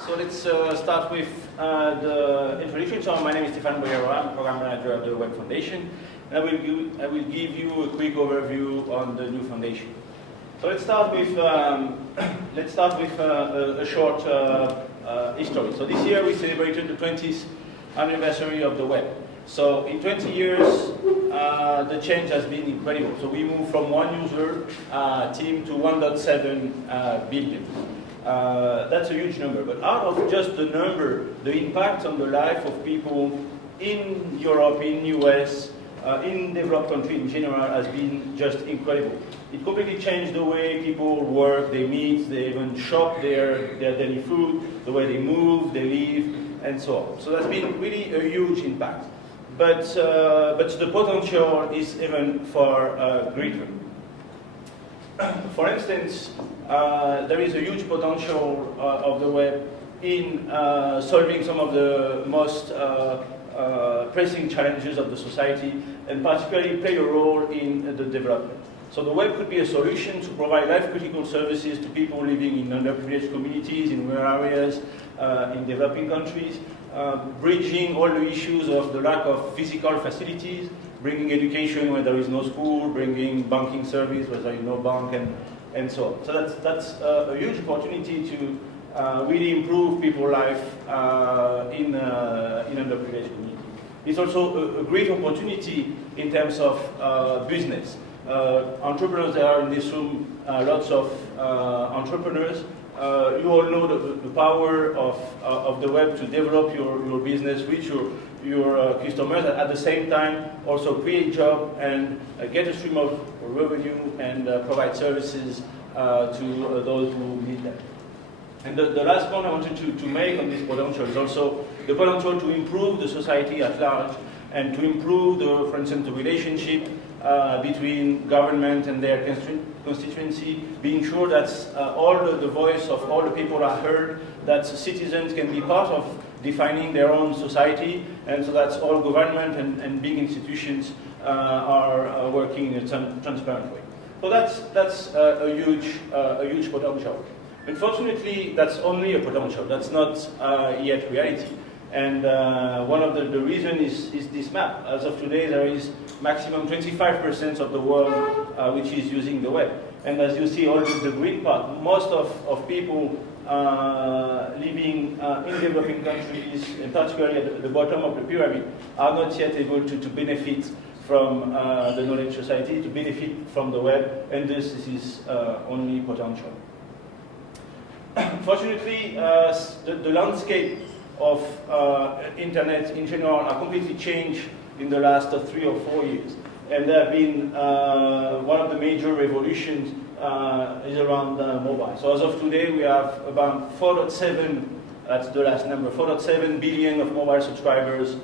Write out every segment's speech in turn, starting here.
So let's start with the introduction. So my name is Stephane Boyera, I'm Program Manager of the Web Foundation. And I will give you a quick overview on the new foundation. So let's start with a short history. So this year we celebrated the 20th anniversary of the web. So in 20 years, the change has been incredible. So we moved from one user team to 1.7 billion. That's a huge number. But out of just the number, the impact on the life of people in Europe, in US, in developed countries in general has been just incredible. It completely changed the way people work, they meet, they even shop their daily food, the way they move, they live, and so on. So that's been really a huge impact. But the potential is even far greater. For instance, there is a huge potential of the web in solving some of the most pressing challenges of the society, and particularly play a role in the development. So the web could be a solution to provide life-critical services to people living in underprivileged communities, in rural areas, in developing countries, bridging all the issues of the lack of physical facilities, bringing education where there is no school, bringing banking service where there is no bank, and so on. So that's a huge opportunity to really improve people's life in underprivileged communities. It's also a great opportunity in terms of business. Entrepreneurs, there are in this room lots of entrepreneurs. You all know the power of the web to develop your business, reach your customers, at the same time also create jobs and get a stream of revenue and provide services to those who need them. And the last point I wanted to make on this potential is also the potential to improve the society at large and to improve, for instance, the relationship between government and their constituency, being sure that all the voice of all the people are heard, that citizens can be part of defining their own society, and so that all government and big institutions are working in a transparent way. So that's a huge potential. Unfortunately, that's only a potential. That's not yet reality. And one of the reasons is this map. As of today, there is maximum 25% of the world which is using the web. And as you see, all the green part, most of people living in developing countries, and particularly at the bottom of the pyramid, are not yet able to benefit from the knowledge society, to benefit from the web, and this is only potential. Fortunately, the landscape of internet in general are completely changed in the last 3 or 4 years. And there have been one of the major revolutions is around mobile. So as of today, we have about 4.7, that's the last number, 4.7 billion of mobile subscribers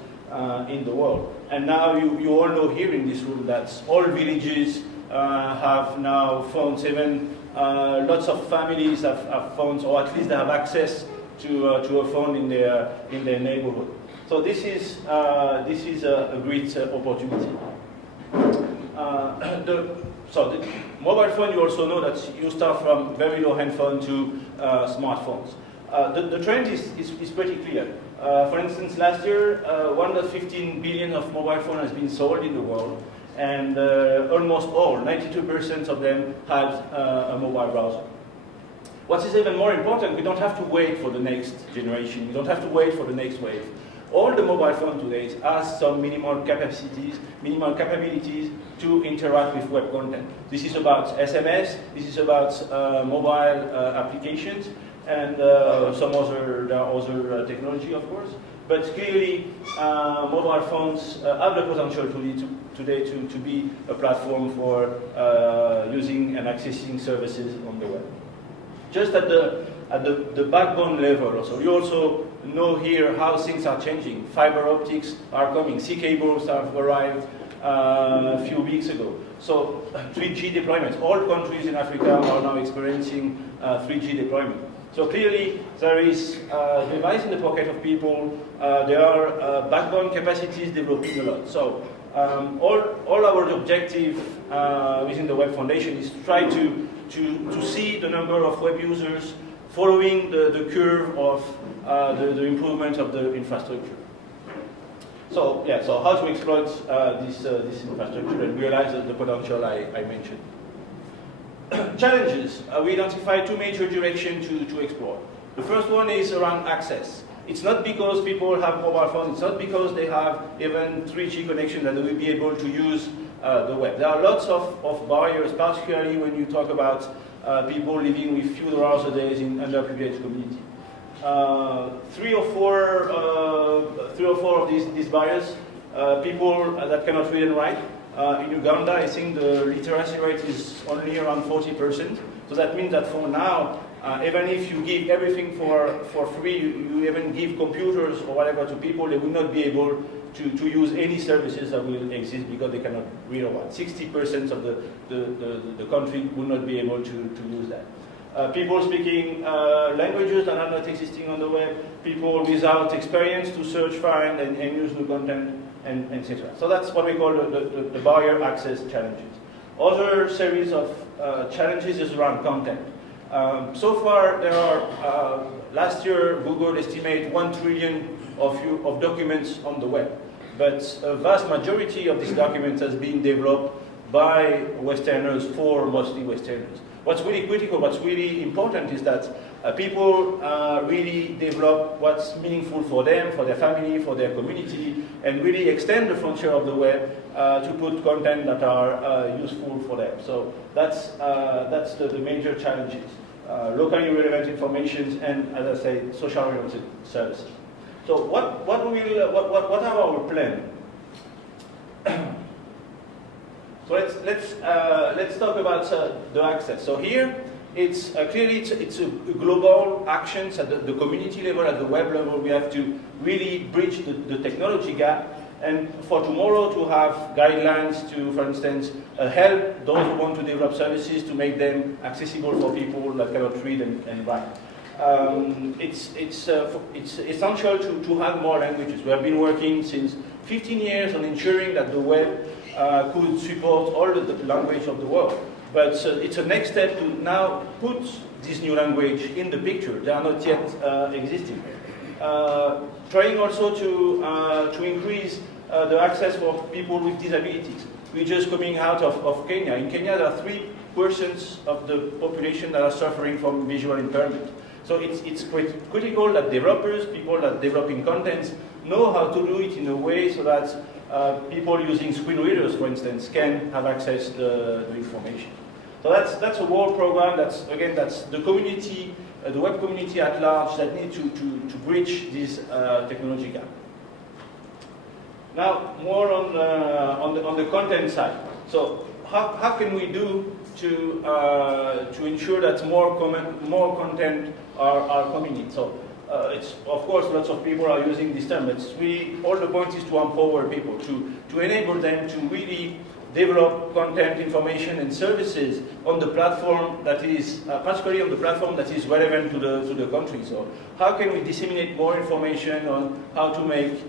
in the world. And now you all know here in this room that all villages have now phones. Even lots of families have phones, or at least they have access to a phone in their neighborhood. So this is a great opportunity. So the mobile phone, you also know that you start from very low-end phone to smartphones. The trend is pretty clear. For instance, last year, 1.15 billion of mobile phone has been sold in the world, and almost all, 92% of them had a mobile browser. What is even more important, we don't have to wait for the next generation. We don't have to wait for the next wave. All the mobile phone today has some minimal capabilities to interact with web content. This is about SMS, this is about mobile applications, and there are other technology, of course. But clearly, mobile phones have the potential today to be a platform for using and accessing services on the web. Just at the backbone level also. You also know here how things are changing. Fiber optics are coming. Sea cables have arrived a few weeks ago. So 3G deployments. All countries in Africa are now experiencing 3G deployment. So clearly there is a device in the pocket of people. There are backbone capacities developing a lot. So all our objective within the Web Foundation is to try to see the number of web users following the curve of the improvement of the infrastructure. So yeah, so how to exploit this infrastructure and realize the potential I mentioned. Challenges. We identify two major directions to explore. The first one is around access. It's not because people have mobile phones, it's not because they have even 3G connection that they will be able to use the web. There are lots of barriers, particularly when you talk about people living with few hours a day in underprivileged community. Three or four of these barriers, people that cannot read and write. In Uganda, I think the literacy rate is only around 40%. So that means that for now, even if you give everything for free, you even give computers or whatever to people, they will not be able to use any services that will exist because they cannot read or write. 60% of the country will not be able to use that. People speaking languages that are not existing on the web, people without experience to search, find, and use the content, and etc. So that's what we call the barrier access challenges. Other series of challenges is around content. So far, there are, last year, Google estimated 1 trillion of documents on the web. But a vast majority of these documents has been developed by Westerners for mostly Westerners. What's really critical, what's really important is that people really develop what's meaningful for them, for their family, for their community, and really extend the frontier of the web to put content that are useful for them. So that's the major challenges. Locally relevant information and, as I say, social-oriented services. So what are our plans? So let's talk about the access. So here, it's clearly it's a global actions at the community level, at the web level. We have to really bridge the technology gap, and for tomorrow to have guidelines to, for instance, help those who want to develop services to make them accessible for people that cannot read and write. It's essential to have more languages. We have been working since 15 years on ensuring that the web could support all the language of the world. But it's a next step to now put this new language in the picture. They are not yet existing. Trying also to increase the access for people with disabilities. We're just coming out of Kenya. In Kenya, there are 3% of the population that are suffering from visual impairment. So it's critical that developers, people that developing contents, know how to do it in a way so that people using screen readers, for instance, can have access to the information. So that's a world program. That's the community, the web community at large that need to bridge this technology gap. Now, more on the content side. So how can we do to ensure that more content are coming in? So it's, of course, lots of people are using this term, but all the point is to empower people, to enable them to really develop content, information, and services on the platform that is, particularly on the platform that is relevant to the country. So how can we disseminate more information on how to make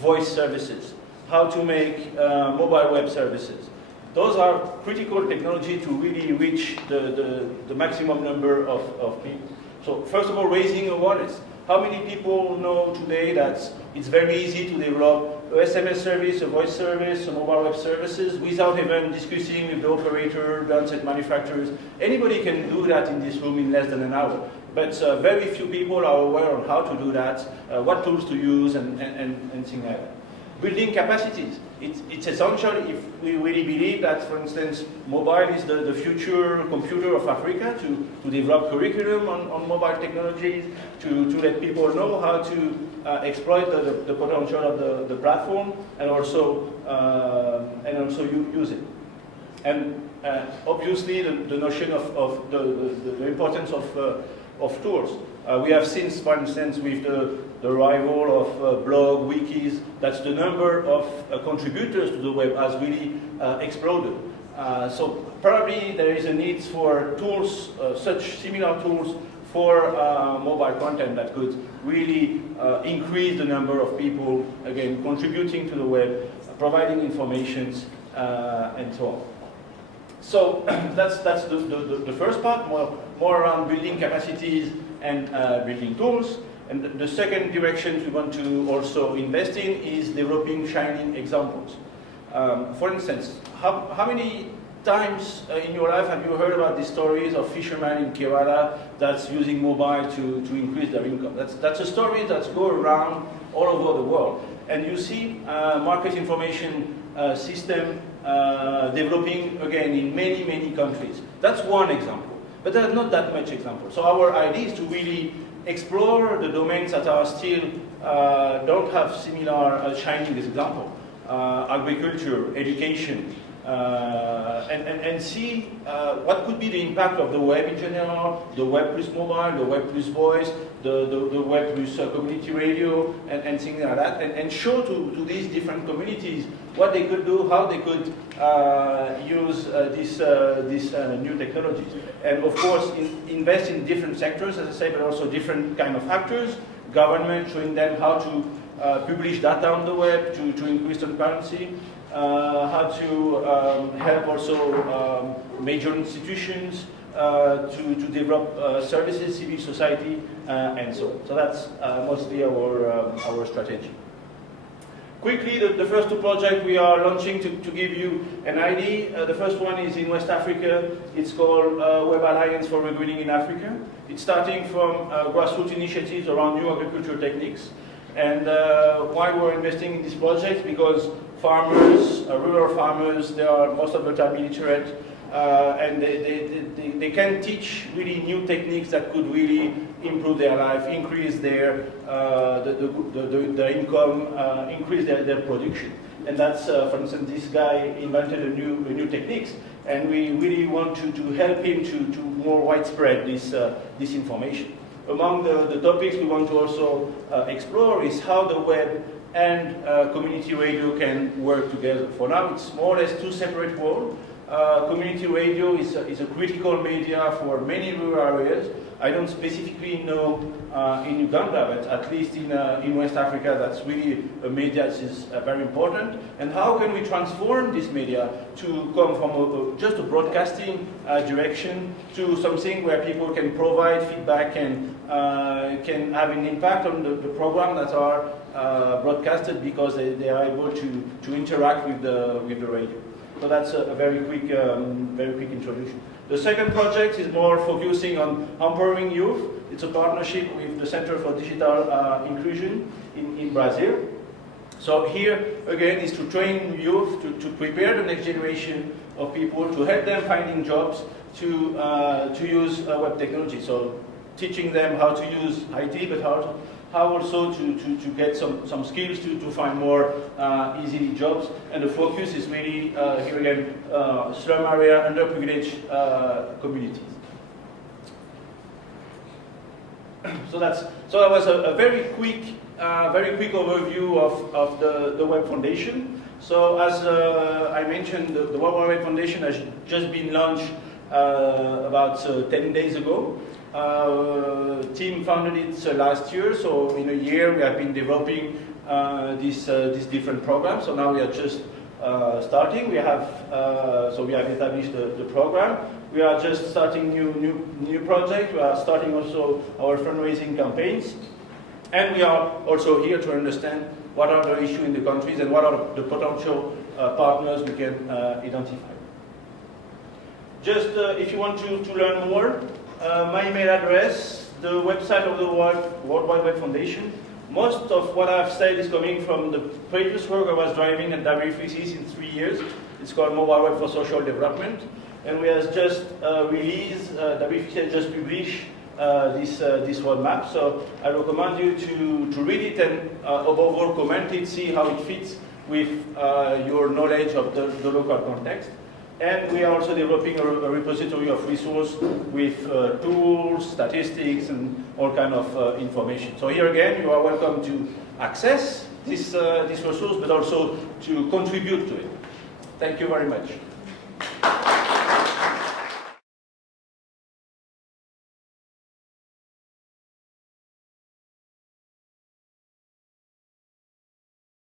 voice services, how to make mobile web services? Those are critical technology to really reach the maximum number of people. So first of all, raising awareness. How many people know today that it's very easy to develop a SMS service, a voice service, a mobile web services without even discussing with the operator, the handset manufacturers? Anybody can do that in this room in less than an hour. But very few people are aware on how to do that, what tools to use, and things like that. Building capacities. It's essential if we really believe that, for instance, mobile is the future computer of Africa, to develop curriculum on mobile technologies, to let people know how to exploit the potential of the platform, and also use it. And obviously, the notion of the importance of tools. We have seen, for instance, with the arrival of blog, wikis, that the number of contributors to the web has really exploded. So probably there is a need for tools, such similar tools for mobile content that could really increase the number of people, again, contributing to the web, providing information, and so on. So that's the first part, more more around building capacities and building tools. And the second direction we want to also invest in is developing shining examples. For instance, how many times in your life have you heard about the stories of fishermen in Kerala that's using mobile to increase their income? That's a story that's go around all over the world. And you see market information system developing again in many, many countries. That's one example, but there's not that much example. So our idea is to really explore the domains that are still don't have similar shining example. Agriculture, education, and see what could be the impact of the web in general, the web plus mobile, the web plus voice, the web plus community radio, and things like that, and show to these different communities what they could do, how they could use this new technology. And of course, invest in different sectors, as I say, but also different kind of actors, government, showing them how to publish data on the web to increase transparency, how to help also major institutions to develop services, civil society, and so on. So that's mostly our strategy. Quickly, the first two projects we are launching to give you an idea. The first one is in West Africa. It's called Web Alliance for Rebuilding in Africa. It's starting from grassroots initiatives around new agricultural techniques. And why we're investing in this project? Because farmers, rural farmers, they are most of the time illiterate, and they can teach really new techniques that could really improve their life, increase their income, increase their production. And that's, for instance, this guy invented a new techniques, and we really want to help him to more widespread this information. Among the topics we want to also explore is how the web and community radio can work together. For now, it's more or less two separate worlds. Community radio is a critical media for many rural areas. I don't specifically know in Uganda, but at least in West Africa, that's really a media that is very important. And how can we transform this media to come from just a broadcasting direction to something where people can provide feedback and can have an impact on the program that are broadcasted because they are able to interact with the radio. So that's a very quick introduction. The second project is more focusing on empowering youth. It's a partnership with the Center for Digital Inclusion in Brazil. So here, again, is to train youth, to prepare the next generation of people, to help them finding jobs, to use web technology. So teaching them how to use IT, but how also to get some skills to find more easily jobs. And the focus is really, here again, slum area, underprivileged communities. So that was a very quick overview of the Web Foundation. So as I mentioned, the World Wide Web Foundation has just been launched about 10 days ago. Team founded it last year, so in a year we have been developing these different programs. So now we are just starting. We have established the program. We are just starting new project. We are starting also our fundraising campaigns, and we are also here to understand what are the issues in the countries and what are the potential partners we can identify. Just if you want to learn more. My email address, the website of the World Wide Web Foundation. Most of what I've said is coming from the previous work I was driving at WFCC in 3 years. It's called Mobile Web for Social Development. And we have just released, WFCC has just published this roadmap. So I recommend you to read it and above all comment it, see how it fits with your knowledge of the local context. And we are also developing a repository of resources with tools, statistics, and all kind of information. So here again, you are welcome to access this resource, but also to contribute to it. Thank you very much.